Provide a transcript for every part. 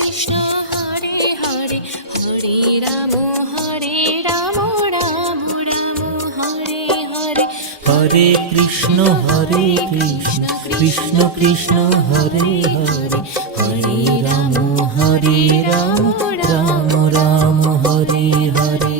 Krishna Hare Hare Hare Ram Ram Ram Hare Hare Hare Krishna Krishna Krishna Hare Hare Hare Ram Ram Ram Hare Hare.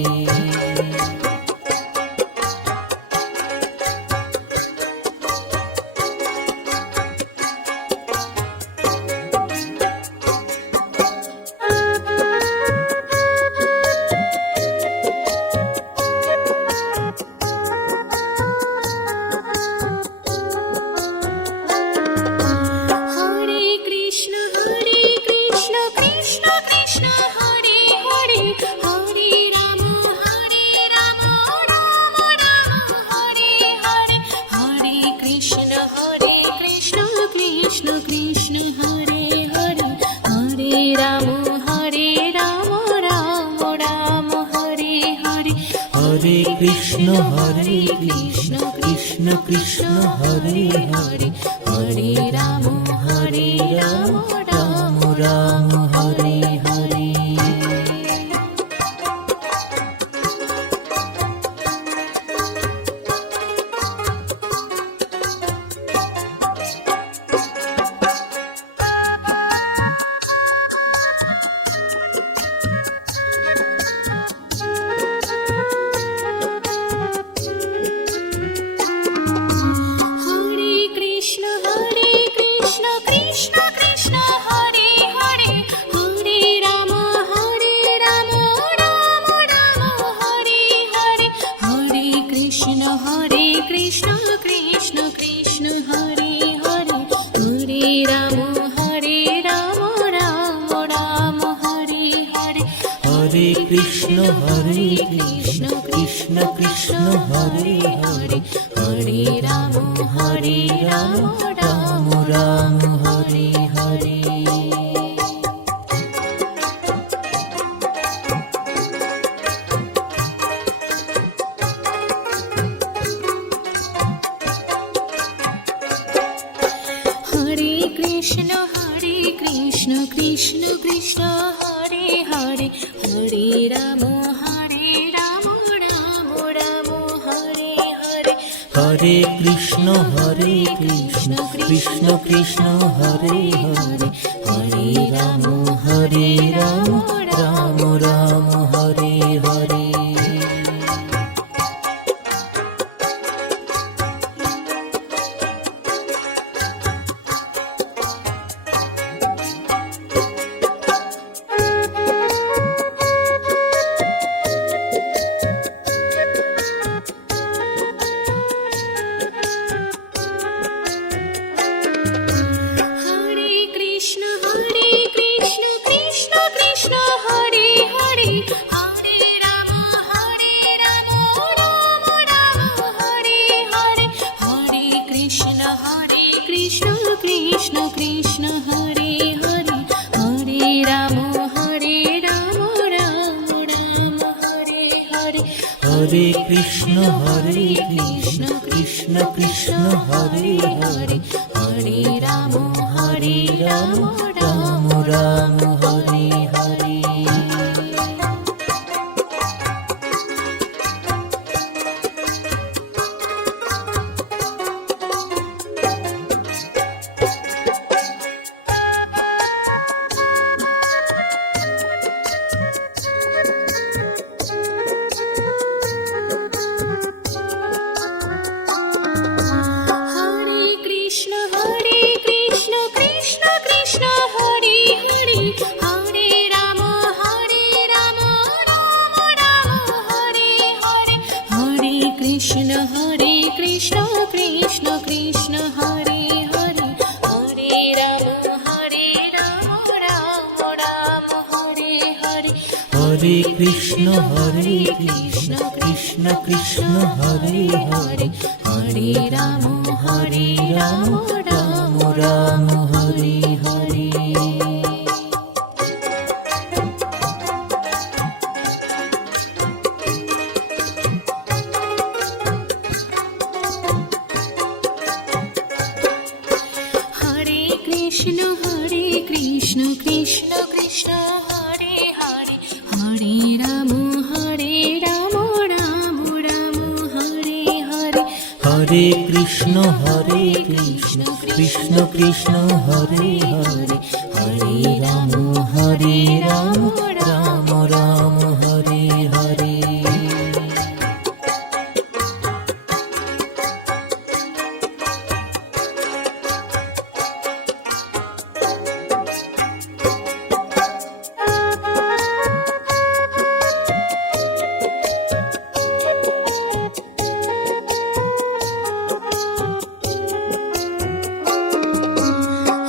Hare Krishna Krishna Krishna Hare Hare Hare Ram Ram Ram Hare Hare Hare Krishna Krishna Krishna Hare Hare Hare Ram Ram Ram Hare Hare Hare Krishna Krishna Krishna Hare Hare Hare Ram Ram Ram Hare Hare. Hare Krishna Krishna Krishna Hare Hare Hare Ram Ram Ram Hare Hare Hare Krishna Krishna Krishna Hare Hare Hare Ram Ram Ram Hare Hare Hare Krishna Krishna Krishna Hare Hare Hare Ram Ram Ram Hare Hare. Hare Krishna Krishna Krishna Hare Hare Hare Ram Ram Ram Hare Hare Hare Krishna Krishna Krishna Hare Hare Hare Ram Ram Ram Hare Hare. Hare Krishna Krishna Krishna Hare Hare Hare Ram Ram Ram Hare Hare Hare Krishna Krishna Krishna Hare Hare Hare Ram Ram Ram Hare Hare Hare Krishna Krishna Krishna Hare Hare Hare Ram Ram Ram Hare Hare. Hare Krishna Krishna Krishna Hare Hare Hare Ram Ram Ram Hare Hare Hare Krishna Krishna Krishna Hare Hare Hare Ram Ram Ram Hare Hare Hare Krishna Krishna Krishna Hare Hare Hare Ram Ram Ram Hare Hare. Krishna Krishna Krishna Krishna Hare Hare Hare Ram Ram Ram Hare Hare Hare Krishna Krishna Krishna Hare Hare Hare Ram Ram Ram Hare Hare.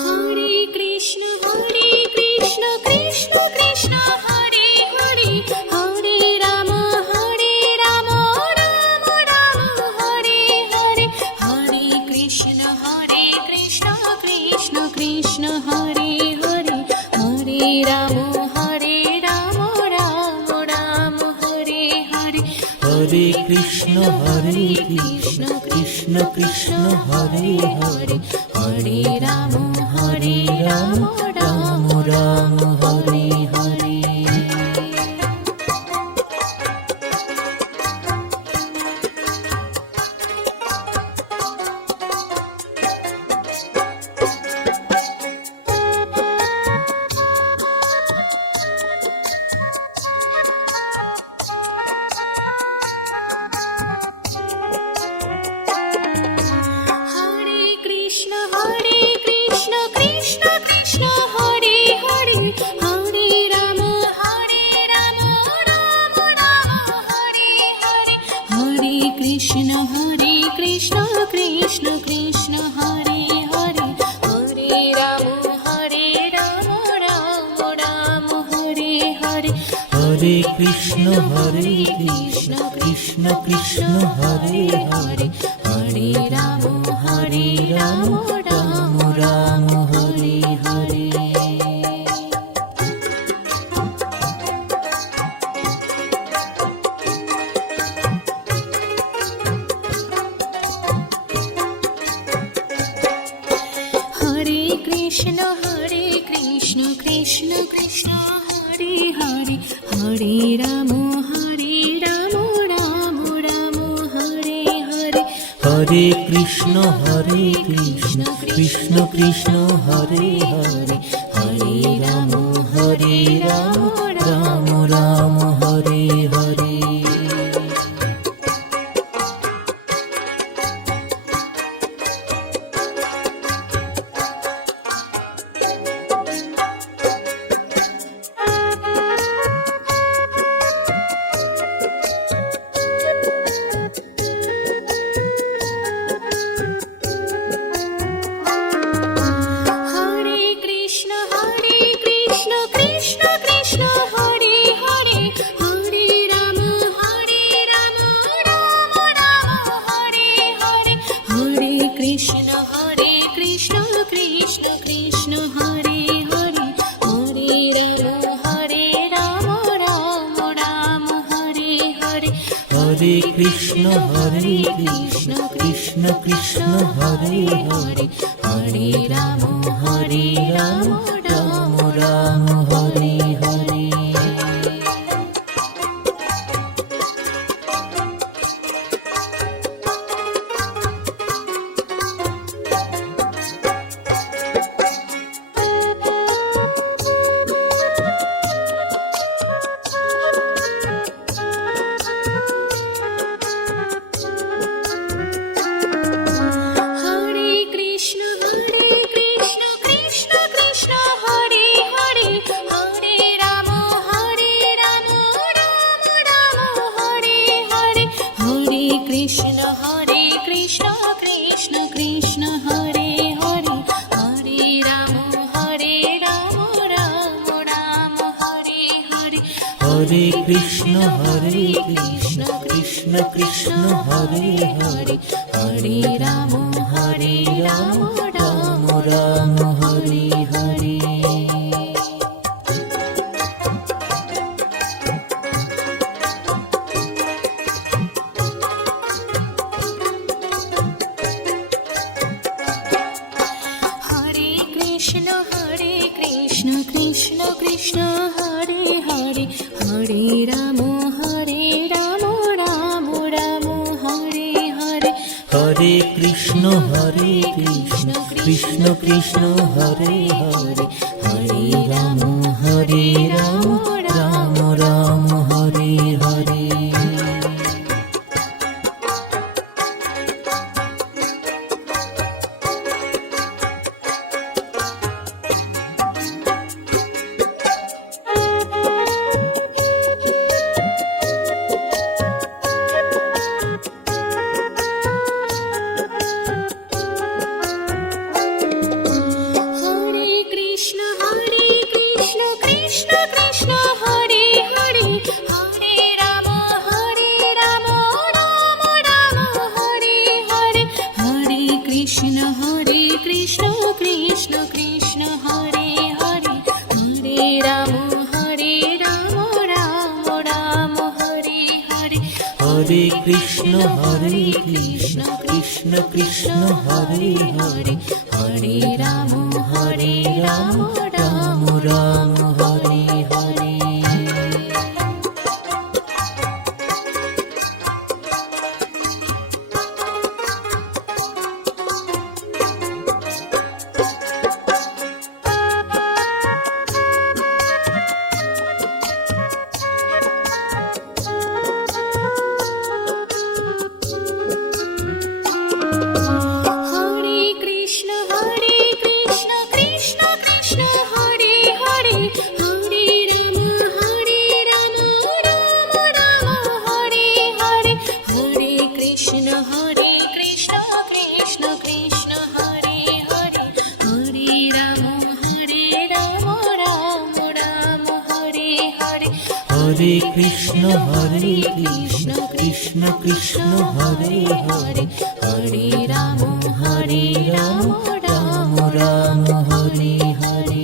Hare Krishna Krishna Krishna Hare Hare Hare Ram Ram Ram Hare Hare Hare Krishna Krishna Krishna Hare Hare Hare Ram Ram Ram Hare Hare Hare Krishna Krishna Krishna Hare Hare Hare Ram Ram Ram Hare Hare. Hare Krishna Krishna Krishna Hare Hare Hare Ram Ram Ram Hare Hare Hare Krishna Krishna Krishna Hare Hare Hare Ram Ram Ram Hare Hare Hare Krishna Krishna Krishna Hare Hare Hare Ram Ram Ram Hare Hare. Hare Krishna Krishna Krishna Hare Hare Hare Ram Ram Ram Hare Hare Hare Krishna Krishna Krishna Hare Hare Hare Ram Ram Ram Hare Hare. Hare Krishna Krishna Krishna Hare Hare Hare Ram Ram Ram Hare Hare Hare Krishna Krishna Krishna Hare Hare Hare Ram Ram Ram Hare Hare Hare Krishna Krishna Krishna Hare Hare Hare Ram Ram Ram Hare Hare. Hare Krishna Krishna Krishna Hare Hare Hare Ram Ram Ram Hare Hare Hare Krishna Krishna Krishna Hare Hare Hare Ram Ram Ram Hare Hare Hare Krishna Krishna Krishna Hare Hare Hare Ram Ram Ram Hare Hare. Hare Krishna Krishna Krishna Krishna Hare Hare Hare Ram Ram Ram Hare Hare Hare Krishna Krishna Krishna Hare Hare Hare Ram Ram Ram Hare Hare. Hare Krishna Krishna Krishna Hare Hare Hare Ram Ram Ram Hare Hare Hare Krishna Krishna Krishna Hare Hare Hare Ram Ram Ram Hare Hare Hare Krishna Krishna Krishna Hare Hare Hare Ram Ram Ram Hare Hare. Hare Krishna Krishna Krishna Hare Hare Hare Ram Ram Ram Hare Hare Hare Krishna Krishna Krishna Hare Hare Hare Ram Ram Ram Hare Hare Hare Krishna Krishna Krishna Hare Hare Hare Ram Ram Ram Hare Hare.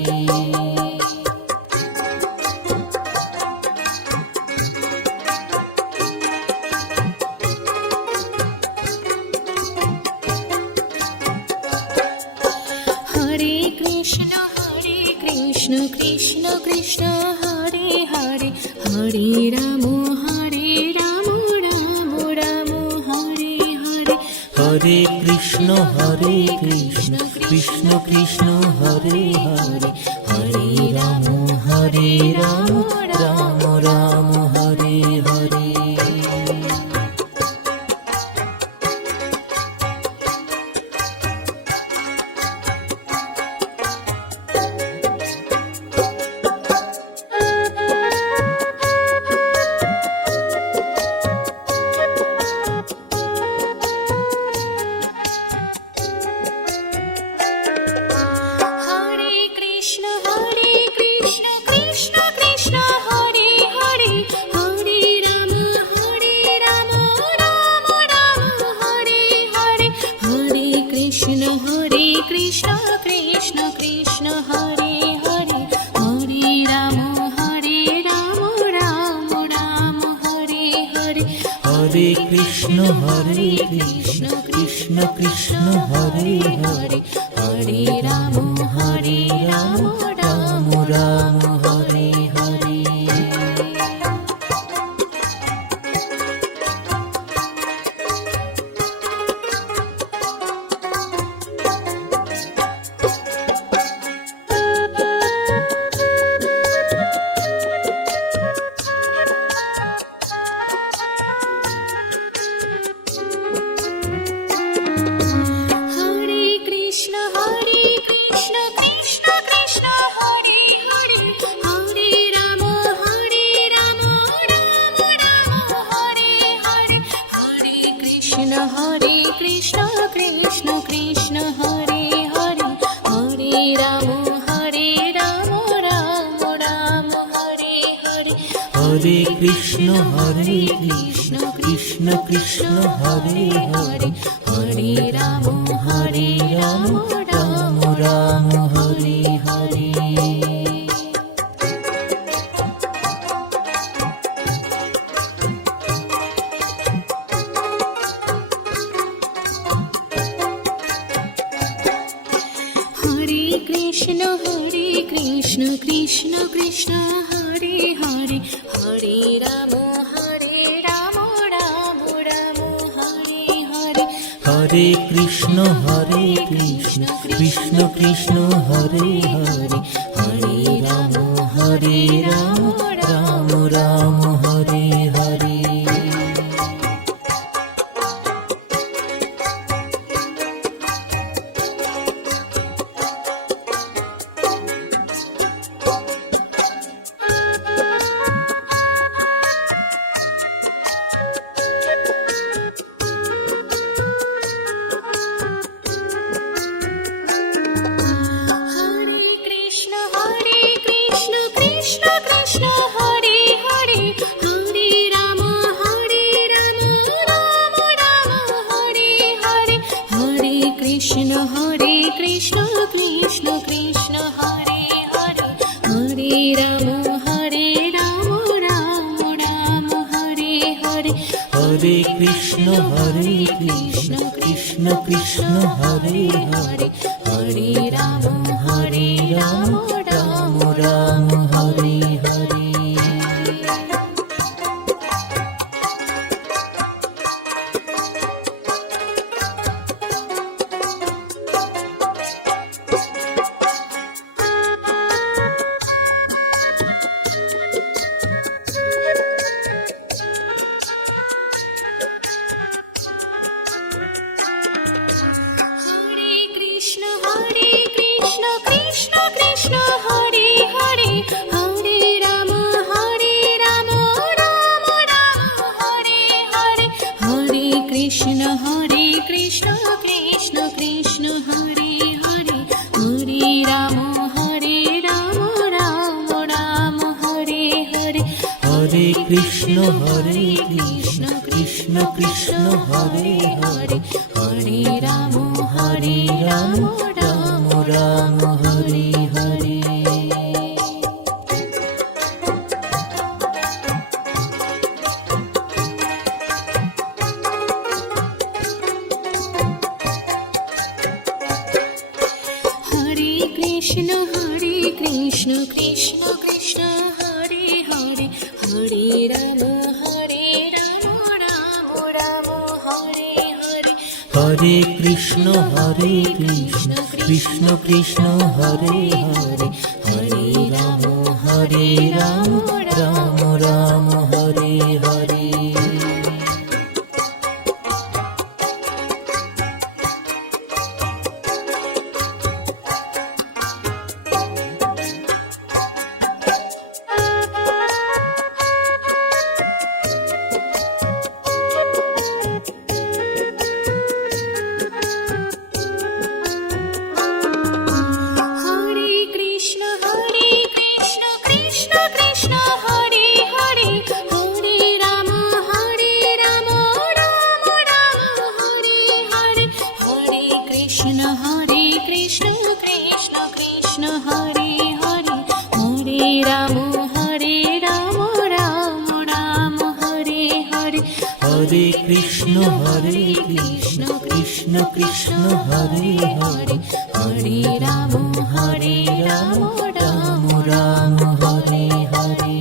Hare Krishna Krishna Krishna Hare Hare Hare Ram Ram Ram Hare Hare Hare Krishna Krishna Krishna Hare Hare Hare Ram Ram Ram Hare Hare. Hare Krishna Krishna Krishna Hare Hare Hare Ram Ram Ram Hare Hare Hare Krishna Krishna Krishna Hare Hare Hare Ram Ram Ram Hare Hare Hare Krishna Krishna Krishna Hare Hare Hare Ram Ram Ram Hare Hare. Hare Krishna Krishna Krishna Hare Hare Hare Ram Ram Ram Hare Hare Hare Krishna Krishna Krishna Hare Hare Hare Ram Ram Ram Hare Hare Hare Krishna Krishna Krishna Hare Hare Hare Ram Ram Ram Hare Hare. Hare Krishna Krishna Krishna Krishna Hare Hare Hare Ram Ram Ram Hare Hare Hare Krishna Krishna Krishna Hare Hare Hare Ram Ram Ram Hare Hare Hare Krishna Krishna Krishna Hare Hare Hare Ram Ram Ram Hare Hare Hare Krishna Krishna Krishna Hare Hare Hare Ram Ram Ram Hare Hare Hare Krishna Krishna Krishna Hare Hare Hare Ram Ram Ram Hare Hare Hare Krishna Krishna Krishna Hare Hare Hare Ram Ram Ram Hare Hare Hare Krishna Krishna Krishna Hare Hare Hare Ram Ram Ram Hare Hare Hare Krishna Krishna Krishna Hare Hare Hare Ram Ram Ram Hare Hare Hare Krishna Krishna Krishna Hare Hare Hare Ram Ram Ram Hare Hare Hare Krishna Krishna Krishna Hare Hare Hare Ram Ram Ram Hare Hare Hare Krishna Krishna Krishna Hare Hare Hare Ram Ram Ram Hare Hare Hare Krishna Krishna Krishna Hare Hare Hare Ram Ram Ram Hare Hare Hare Krishna Krishna Krishna Hare Hare Hare Ram Ram Ram Hare Hare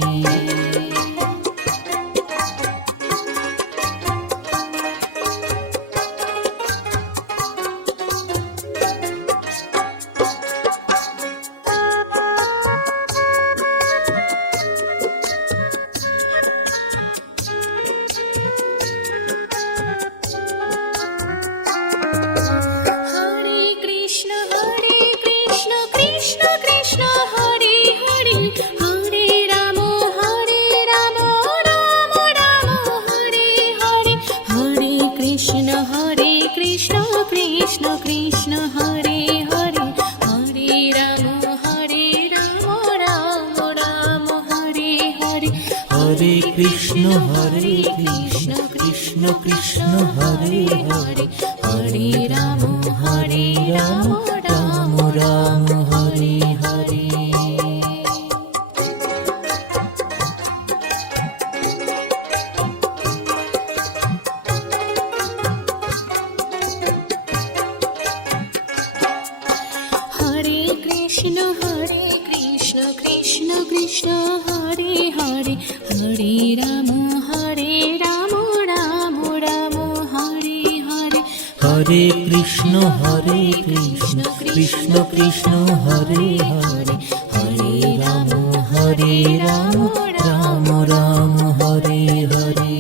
Hare Krishna Krishna Krishna Hare Hare Hare Ram Ram Ram Hare Hare Hare Krishna Krishna Krishna Hare Hare Hare Ram Ram Ram Hare Hare Hare Krishna Krishna Krishna Hare Hare Hare Ram Ram Ram Hare Hare Hare Krishna Krishna Krishna Hare Hare Hare Ram Ram Ram Hare Hare Hare Krishna Krishna Krishna Hare Hare Hare Ram Ram Ram Hare Hare.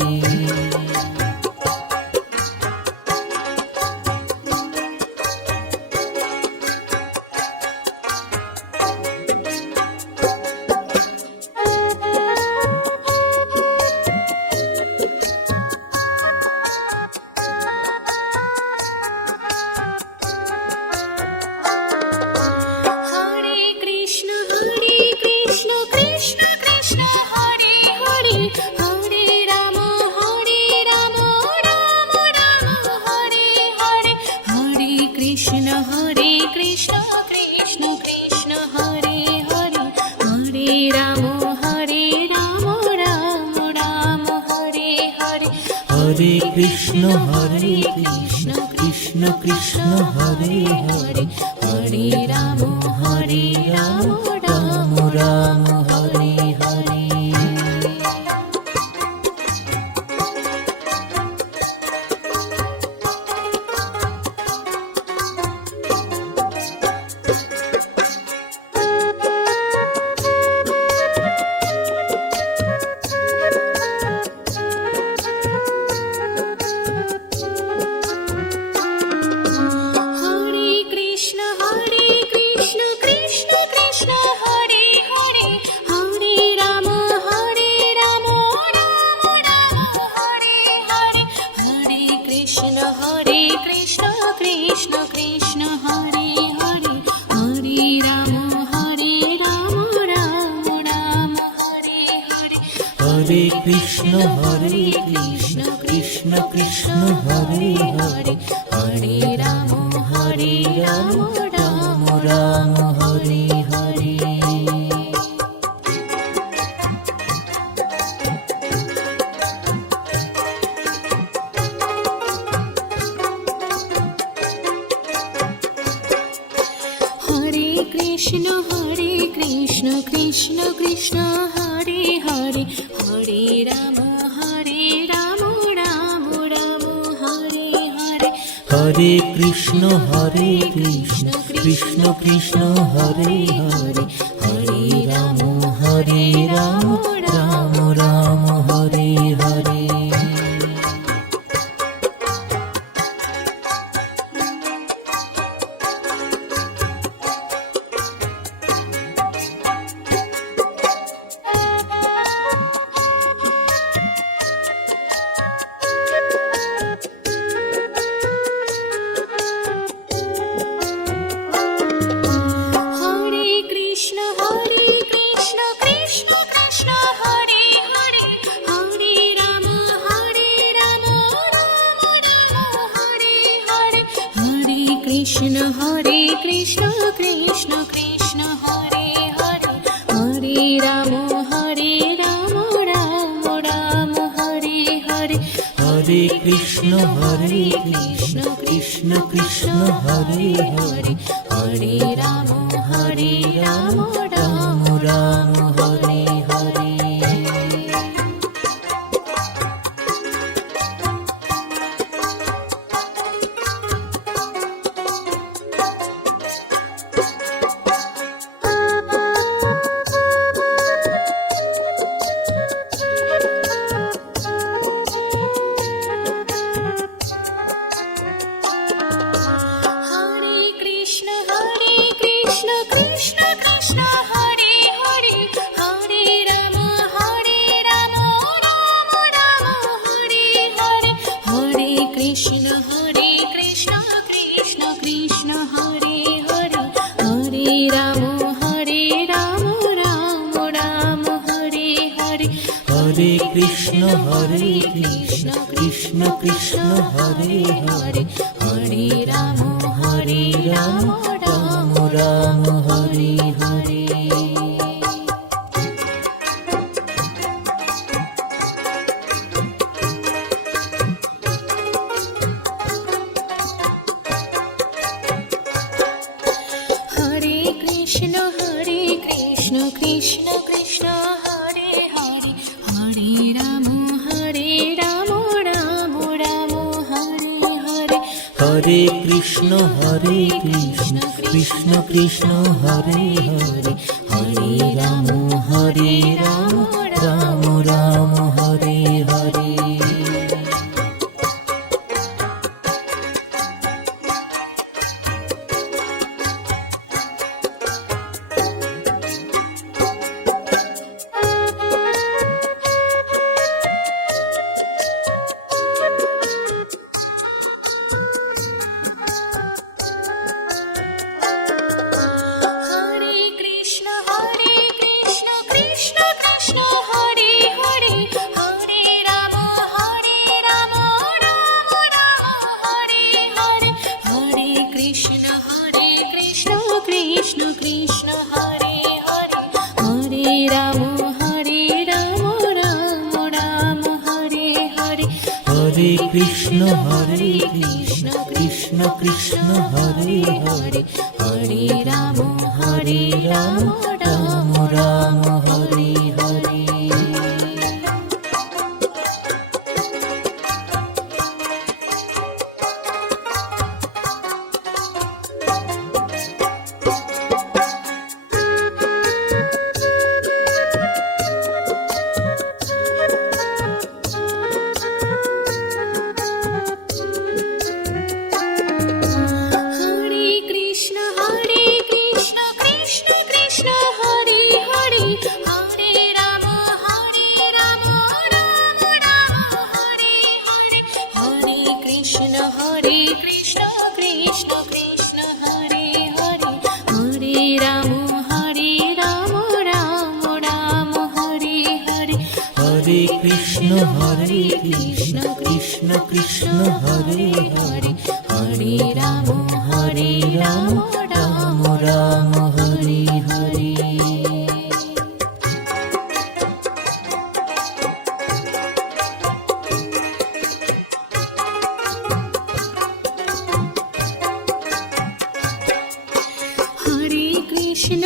Hare Krishna Krishna Krishna Hare Hare Hare Ram Ram Ram Hare Hare Hare Krishna Krishna Krishna Hare Hare Hare Ram Ram Ram Hare Hare Hare Krishna Krishna Krishna Hare Hare Hare Ram Ram Ram Hare Hare. Hare Krishna Krishna Krishna Hare Hare Hare Ram Ram Ram Hare Hare Hare Krishna Krishna Krishna Hare Hare Hare Ram Ram Ram Hare Hare Hare Krishna Krishna Krishna Hare Hare Hare Ram Ram Ram Hare Hare. Hare Krishna Krishna Krishna Hare Hare Hare Ram Ram Ram Hare Hare Hare Krishna Krishna Krishna Hare Hare Hare Ram Ram Ram Hare Hare. Hare Krishna Krishna Krishna Hare Hare Hare Ram Ram Ram Hare Hare Hare Krishna Krishna Krishna Hare Hare Hare Ram Ram Ram Hare Hare Hare Krishna Krishna Krishna Hare Hare Hare Ram Ram Ram Hare Hare. Hare Krishna Krishna Krishna Hare Hare Hare Ram Ram Ram Hare Hare Hare Krishna Krishna Krishna Hare Hare Hare Ram Ram Ram Hare Hare Hare Krishna Krishna Krishna Hare Hare Hare Ram Ram Ram Hare Hare. Hare Krishna Krishna Krishna Hare Krishna Krishna Krishna Hare Hare, Hare Ram Ram Ram Hare Hare. Hare Krishna Krishna Krishna Hare Hare, Hare Ram Ram Ram Hare Hare, Hare Krishna Krishna Krishna Hare Hare, Hare Ram Ram Ram Hare Hare. Hare Krishna Krishna Krishna Hare Hare, Hare Ram Ram Ram Hare Hare. Hare Krishna Krishna Krishna Hare Hare, Hare Ram Ram Ram Hare Hare, Hare Krishna Krishna Krishna Hare Hare, Hare Ram Ram Ram Hare Hare. Hare Krishna Krishna Krishna Hare Hare, Hare Ram Ram Ram Hare Hare. Hare Krishna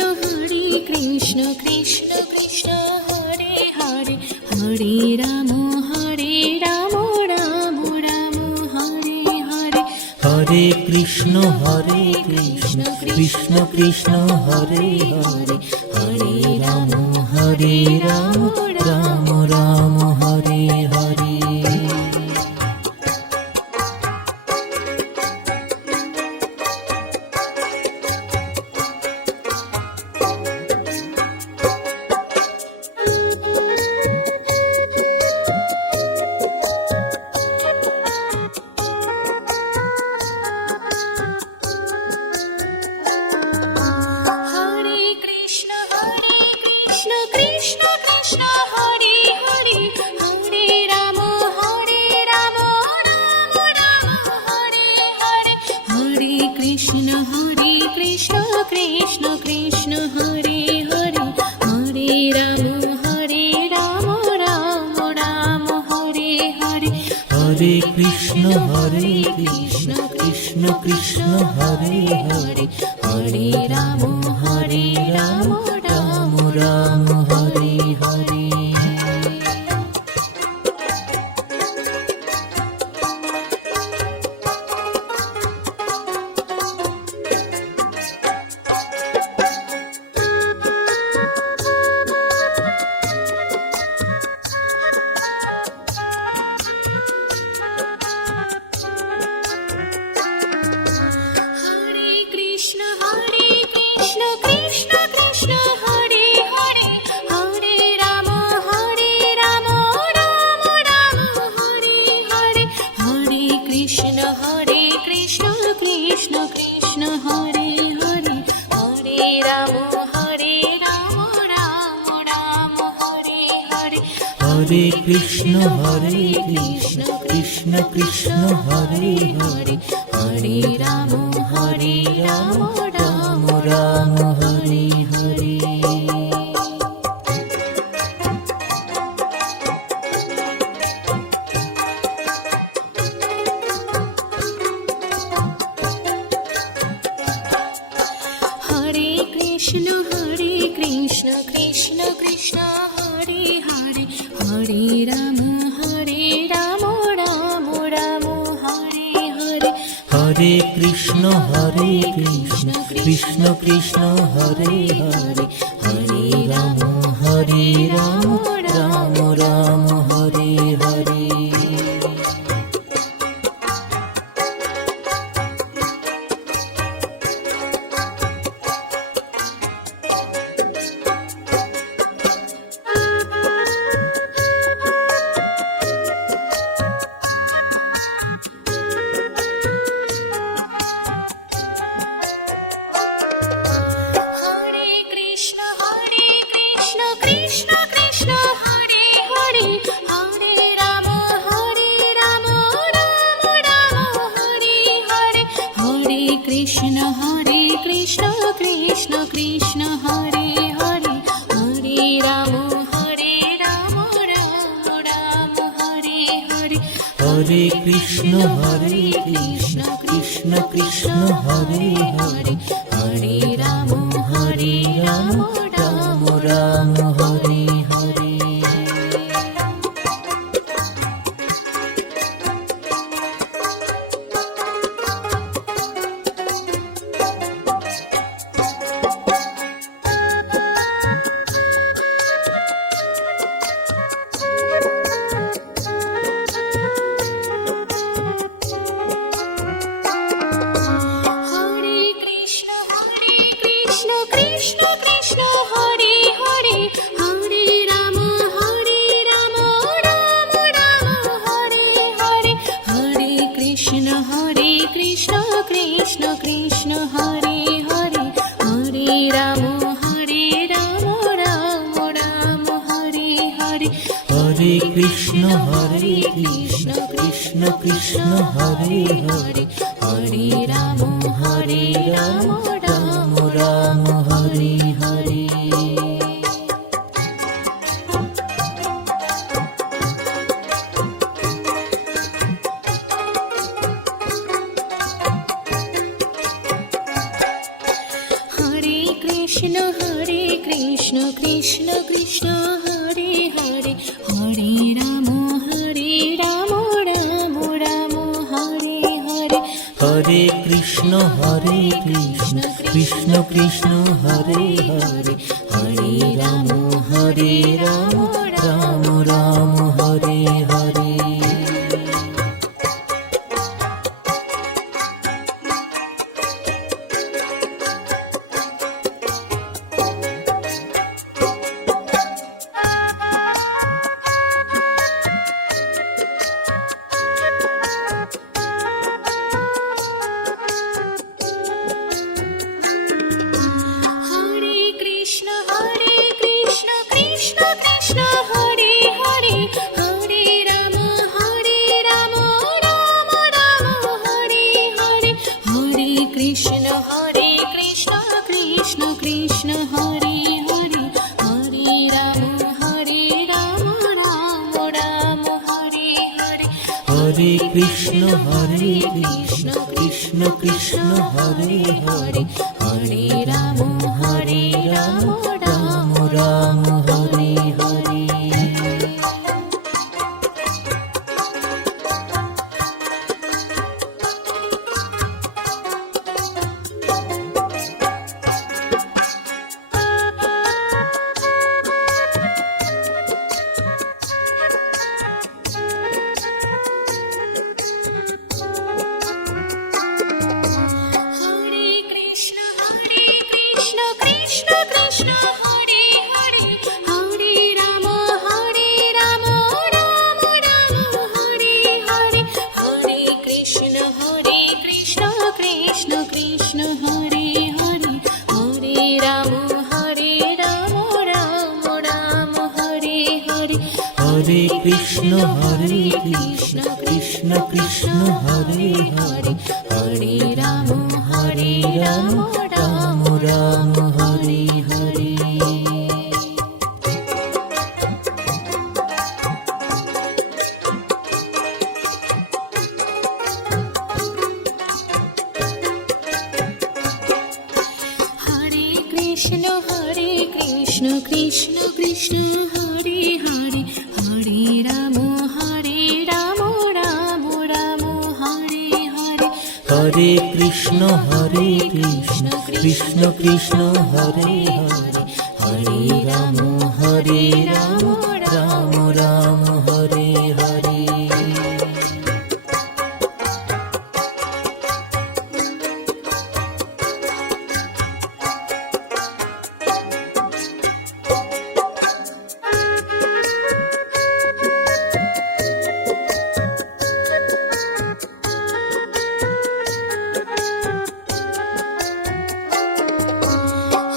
Krishna Krishna Hare Hare, Hare Ram Ram Ram Hare Hare. Hare Krishna Krishna Krishna Hare Hare, Hare Ram Ram Ram Hare Hare. Hare Krishna Krishna Krishna Hare Hare, Hare Ram Ram Ram Hare Hare, Hare Krishna Krishna Krishna Hare Hare, Hare Ram Ram Ram Hare Hare. Hare Krishna Krishna Krishna Hare Hare, Hare Ram Ram Ram Hare Hare. Hare Krishna Krishna Krishna Hare Hare, Hare Ram Ram Ram Hare Hare, Hare Krishna Krishna Krishna Hare Hare, Hare Ram Ram Ram Hare Hare. Hare Krishna Krishna Krishna Hare Hare, Hare Ram Ram Ram Hare Hare. Hare Krishna Krishna Krishna Hare Hare, Hare Ram Ram Ram Hare Hare. Hare Krishna Hare Krishna Krishna Krishna Hare Hare Hare Ram Ram Ram Hare Hare. Hare Krishna Krishna Krishna Hare Hare Hare Ram Ram Ram Hare Hare Hare Krishna Krishna Krishna Hare Hare Hare Ram Ram Ram Hare Hare Hare Krishna Krishna Krishna Hare Hare Hare Ram Ram Ram Hare Hare. Hare Krishna Krishna Krishna Hare Hare Hare Ram Ram Ram Hare Hare Hare Krishna Krishna Krishna Hare Hare Hare Ram Ram Ram Hare Hare Hare Krishna Krishna Krishna Hare Hare Hare Ram Ram Ram Hare Hare. Hare Krishna Krishna Krishna Hare Hare Hare Ram Ram Ram Hare Hare Hare Krishna Krishna Krishna Hare Hare Hare Ram Ram Ram Hare Hare. Hare Krishna Krishna Krishna Hare Hare Hare Ram Ram Ram Hare Hare Hare Krishna Krishna Krishna Hare Hare Hare Ram Ram Ram Hare Hare Hare Krishna Krishna Krishna Hare Hare Hare Ram Ram Ram Hare Hare. Hare Krishna Krishna Krishna Hare Hare Hare Ram Ram Ram Hare Hare Hare Krishna Krishna Krishna Hare Hare Hare Ram Ram Ram Hare Hare Hare Krishna Krishna Krishna Hare Hare Hare Ram Ram Ram Hare Hare. Hare Krishna Krishna Krishna Hare Hare Hare Ram Ram Ram Hare Hare Hare Hare Krishna Krishna Krishna Hare Hare, Hare Ram Ram Ram Hare Hare.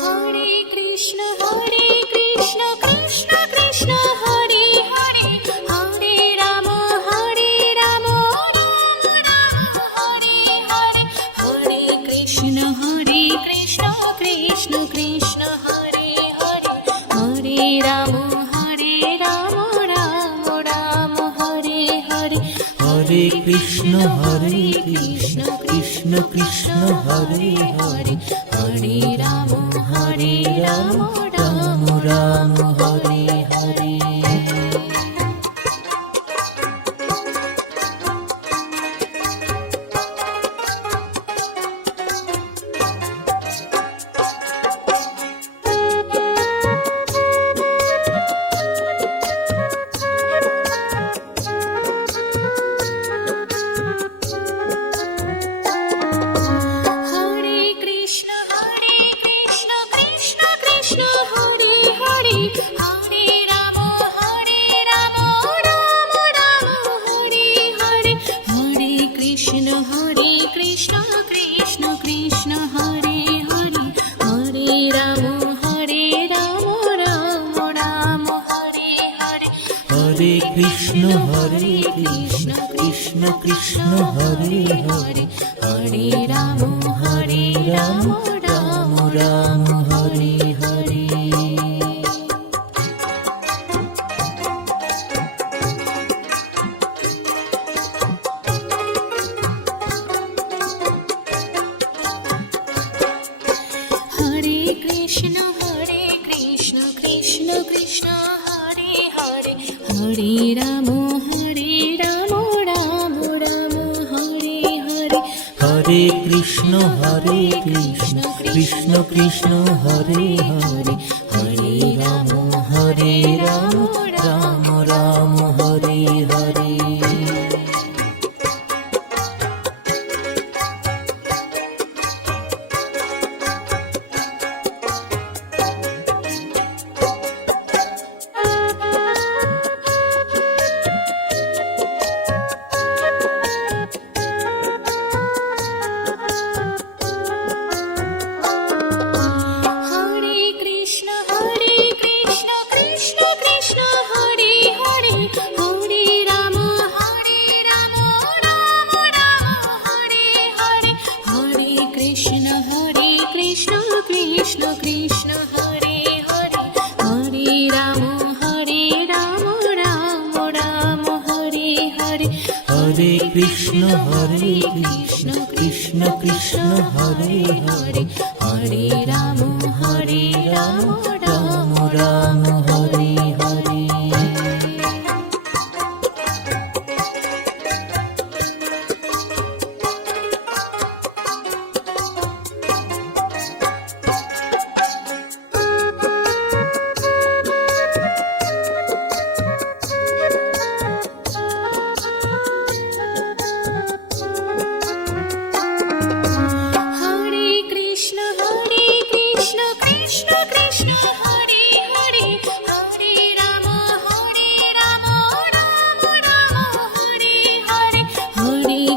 Hare Krishna Krishna Krishna Hare Hare, Hare Ram Ram Ram Hare Hare, Hare Krishna Krishna Krishna Hare Hare, Hare Ram Ram Ram Hare Hare. Hare Krishna Krishna Krishna Hare Hare, Hare Ram Ram Ram Hare Hare. Hare Krishna Krishna Krishna Hare Hare, Hare Ram Ram Ram Hare Hare, Hare Krishna Krishna Krishna Hare Hare, Hare Ram Ram Ram Hare Hare. Hare Krishna Krishna Krishna Hare Hare, Hare Ram Ram Ram Hare Hare. Hare Krishna Krishna Krishna Hare Hare, Hare Ram Ram Ram Hare Hare. Hare Krishna Krishna Krishna Hare Hare, Hare Ram Ram Ram Hare Hare. Hare Krishna Krishna Krishna Hare Hare, Hare Ram Ram Ram Hare Hare, Hare Krishna Krishna Krishna Hare Hare, Hare Ram Ram Ram Hare Hare. Hare Krishna Krishna Krishna Hare Hare, Hare Ram Ram Ram Hare Hare. Hare Krishna Krishna Krishna Hare Hare, Hare Ram Ram Ram Hare Hare, Hare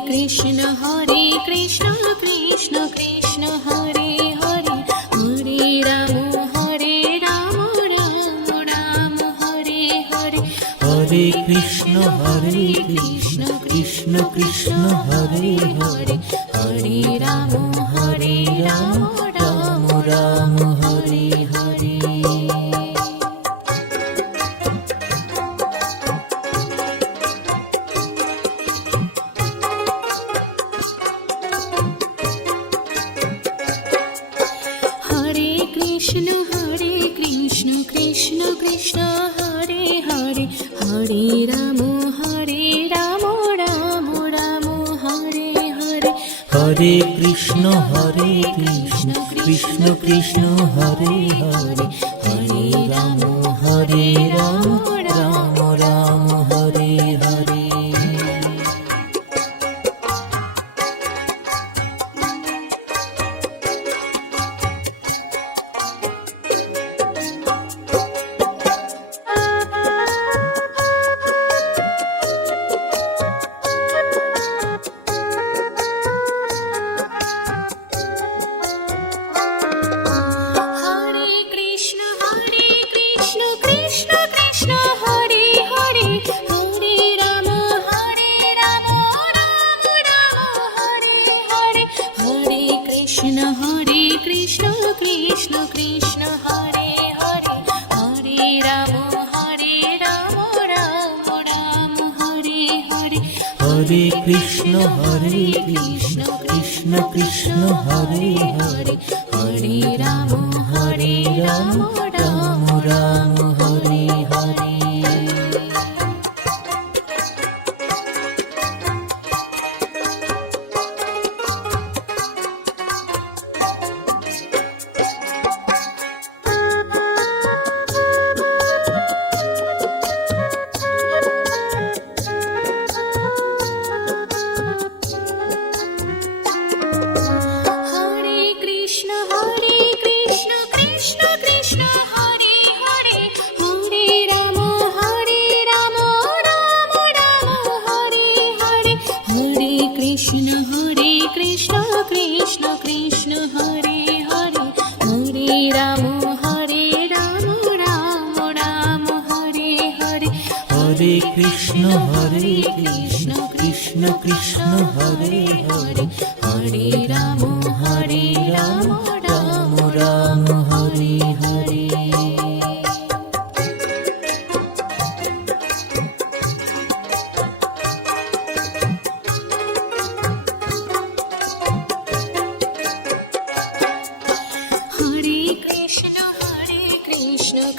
Krishna Krishna Krishna Hare Hare, Hare Ram Ram Ram Hare Hare. Hare Krishna Krishna Krishna Hare Hare, Hare Ram Ram Ram Hare Hare. Hare Krishna Krishna Krishna Hare Hare, Hare Ram Ram Ram Hare Hare. Hare Krishna Krishna Krishna Hare Hare, Hare Ram Ram Ram Hare Hare. Hare Krishna Krishna Krishna Hare Hare, Hare Ram Ram Ram Hare Hare, Hare Krishna Krishna Krishna Hare Hare, Hare Ram Ram Ram Hare Hare. Hare Krishna Krishna Krishna Hare Hare, Hare Ram Ram Ram Hare Hare. Hare Krishna Krishna Krishna Hare Hare, Hare Ram Ram Ram Hare Hare, Hare Krishna Krishna Krishna Hare Hare, Hare Ram Ram Ram Hare Hare. Hare Krishna Krishna Krishna Hare Hare, Hare Ram Ram Ram Hare Hare. Hare Krishna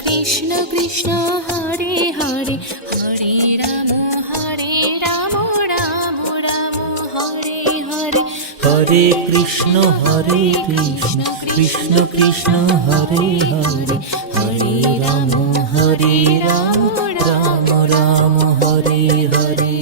Krishna Krishna Hare Hare, Hare Ram Ram Ram Hare Hare. Hare Krishna Krishna Krishna Hare Hare, Hare Ram Ram Ram Hare Hare.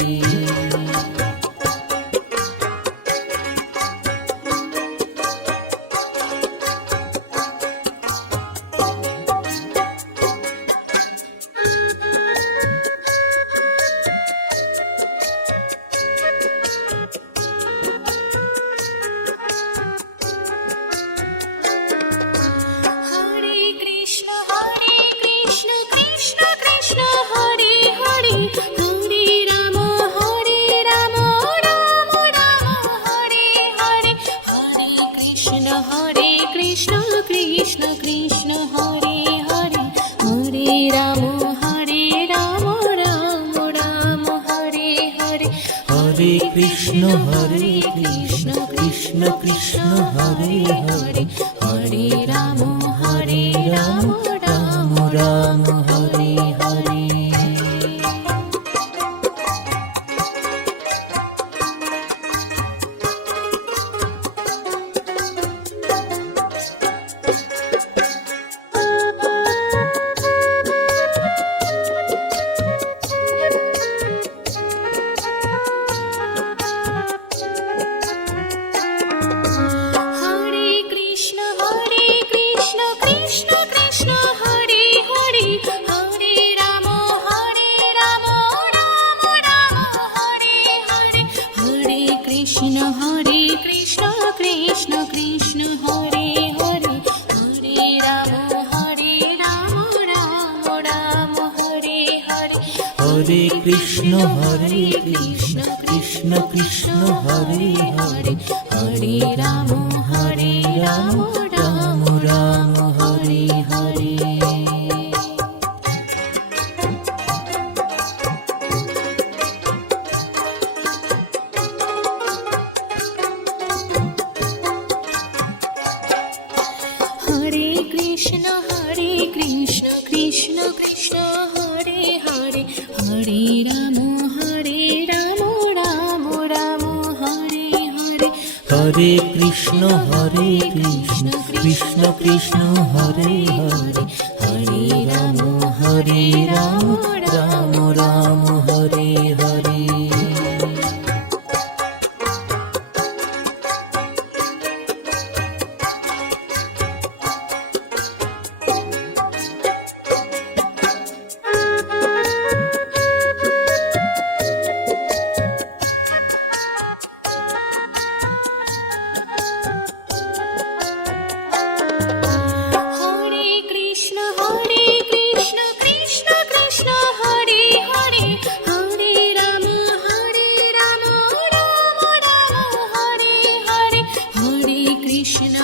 Hare Krishna Krishna Krishna Hare Hare, Hare Ram Ram Ram Hare Hare, Hare Krishna Krishna Krishna Hare Hare, Hare Ram Ram Ram Hare Hare. Hare Krishna Krishna Krishna Hare Hare, Hare Ram Ram Ram Hare Hare. Hare Krishna Krishna Krishna Hare Hare, Hare Ram Ram Ram Hare Hare, Hare Krishna Krishna Krishna Hare Hare, Hare Ram Ram Ram Hare Hare. Hare Krishna Krishna Krishna Hare Hare, Hare Ram Ram Ram Hare Hare. Hare Krishna Krishna Krishna Hare Hare, Hare Ram Ram Ram Hare Hare. Hare Hare Krishna Krishna Krishna Hare Hare Hare Ram Ram Ram Hare Hare. Hare Krishna Krishna Krishna Hare Hare Hare Ram Ram Ram Hare Hare Hare Krishna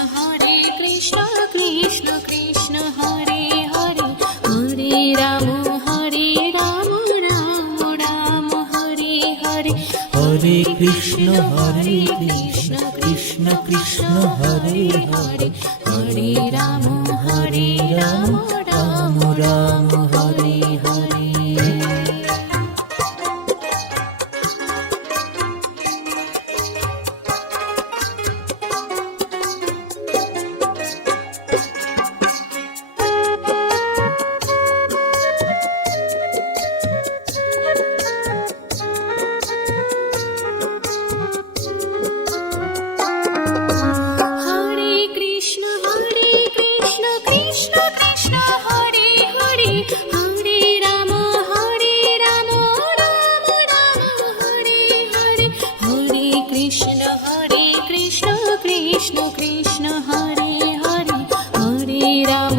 Krishna Krishna Hare Hare Hare Ram Ram Ram Hare Hare Hare Krishna Krishna Krishna Hare Hare Hare Ram Ram Ram Hare Hare. Hare Krishna Krishna Krishna Hare Hare Hare Ram Ram Ram Hare Hare Hare Krishna Krishna Krishna Hare Hare Hare Ram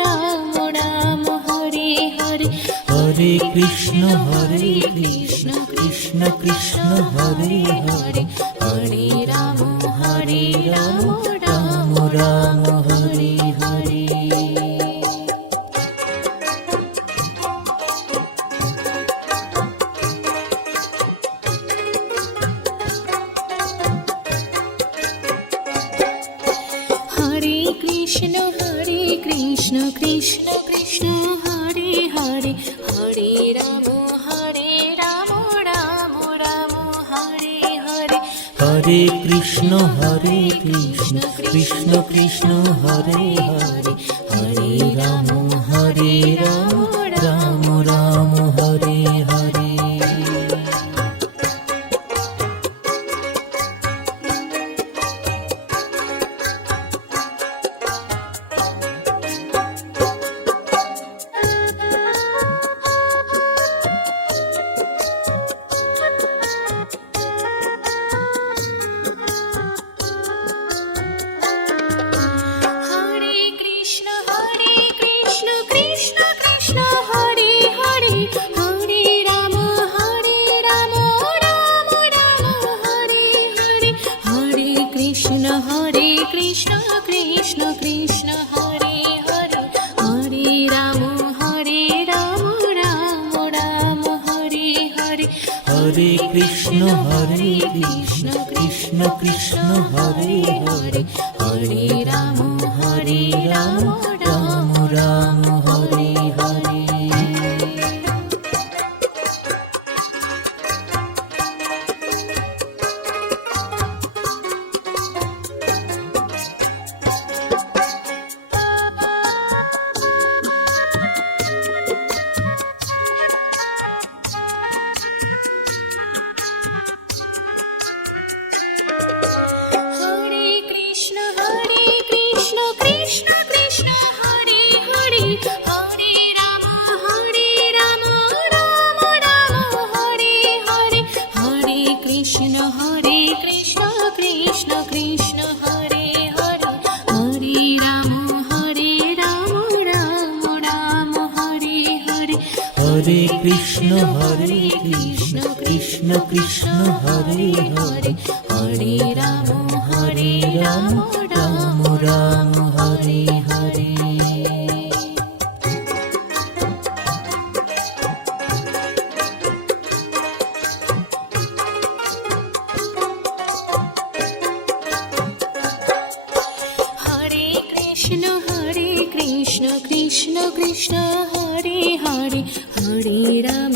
Ram Ram Hare Hare Hare Krishna Krishna Krishna Hare Hare Hare Ram Ram Ram Hare Hare. Hare Krishna Krishna Krishna Hare Hare Hare Ram Ram Ram Hare Hare Hare Krishna Krishna Krishna Hare Hare Hare Ram Ram Ram Hare Hare. Hare Krishna Krishna Krishna Hare Hare Hare Ram Ram Ram Hare Hare Hare Krishna Krishna Krishna Hare Hare Hare Ram Ram Ram Hare Hare Hare Krishna Krishna Krishna Hare Hare Hare Ram Ram Ram Hare Hare. Hare Krishna Krishna Krishna Hare Hare Hare Ram Ram Ram Hare Hare Hare Krishna Krishna Krishna Hare Hare Hare Ram Ram Ram Hare Hare Hare Krishna Krishna Krishna Hare Hare Hare Ram Ram Ram Hare Hare. Hare Krishna Krishna Krishna Hare Hare Hare Ram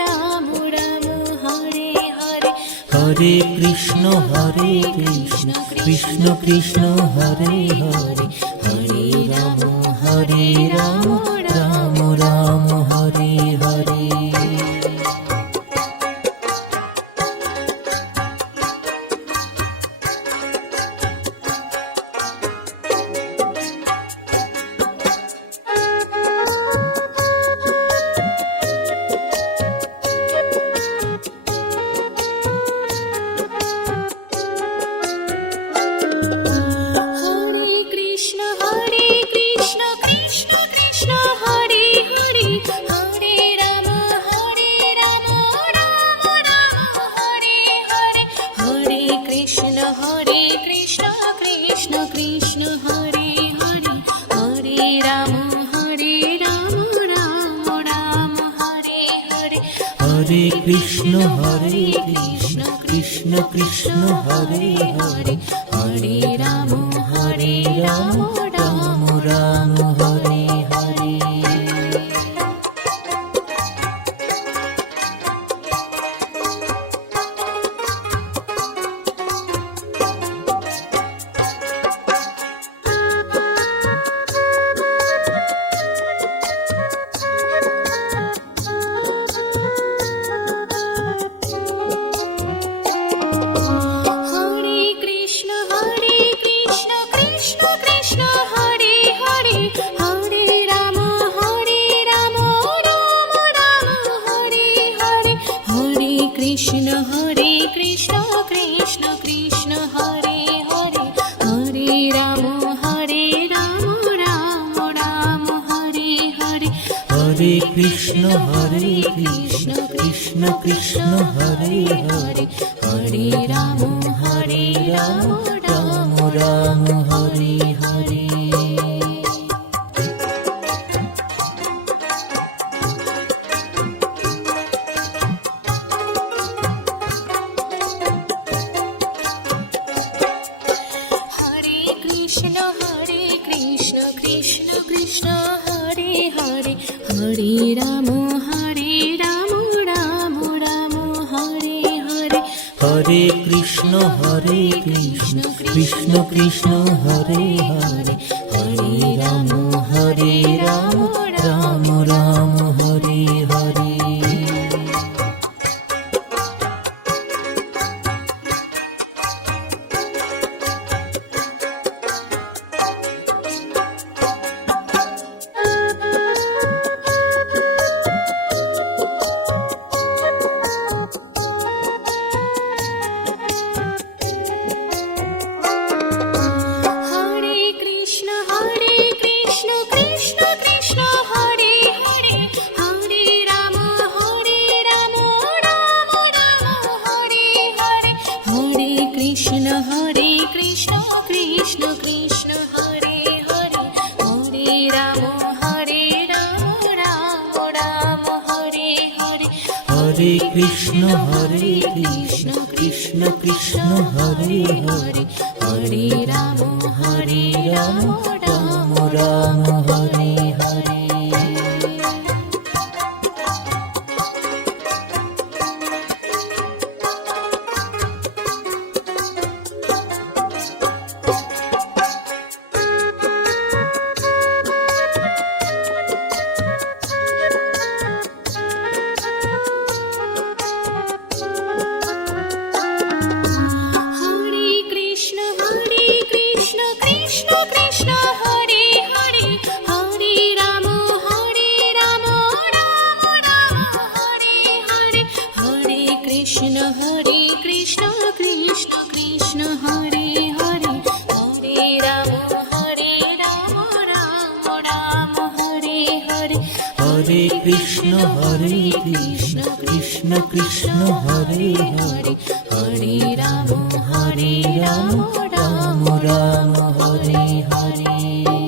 Ram Ram Hare Hare Hare Hare Krishna Krishna Krishna Hare Hare Hare Ram Ram Ram Hare Hare. Hare Krishna Krishna Krishna Hare Hare Hare Ram Ram Ram Hare Hare Hare Krishna Krishna Krishna Hare Hare Hare Ram Ram Ram Hare Hare Hare Krishna Krishna Krishna Hare Hare Hare Ram Ram Ram Hare Hare. Hare Krishna Krishna Krishna Hare Hare Hare Ram Ram Ram Hare Hare Hare Krishna Krishna Krishna Hare Hare Hare Ram Ram Ram Hare Hare Hare Krishna Krishna Krishna Hare Hare Hare Ram Ram Ram Hare Hare. Hare Krishna Krishna Krishna Hare Hare Hare Ram Ram Ram Hare Hare Hare Krishna Krishna Krishna Hare Hare Hare Ram Ram Ram Hare Hare. Hare Krishna Krishna Krishna Hare Hare Hare Ram Ram Ram Hare Hare Hare Krishna Krishna Krishna Hare Hare Hare Ram Ram Ram Hare Hare Hare Krishna Krishna Krishna Hare Hare Hare Ram Ram Ram Hare Hare. Hare Krishna Krishna Krishna Hare Hare Hare Ram Ram Ram Hare Hare Hare Krishna Krishna Krishna Hare Hare Hare Ram Ram Ram Hare Hare Hare Krishna Krishna Krishna Hare Hare Hare Ram Ram Ram Hare Hare.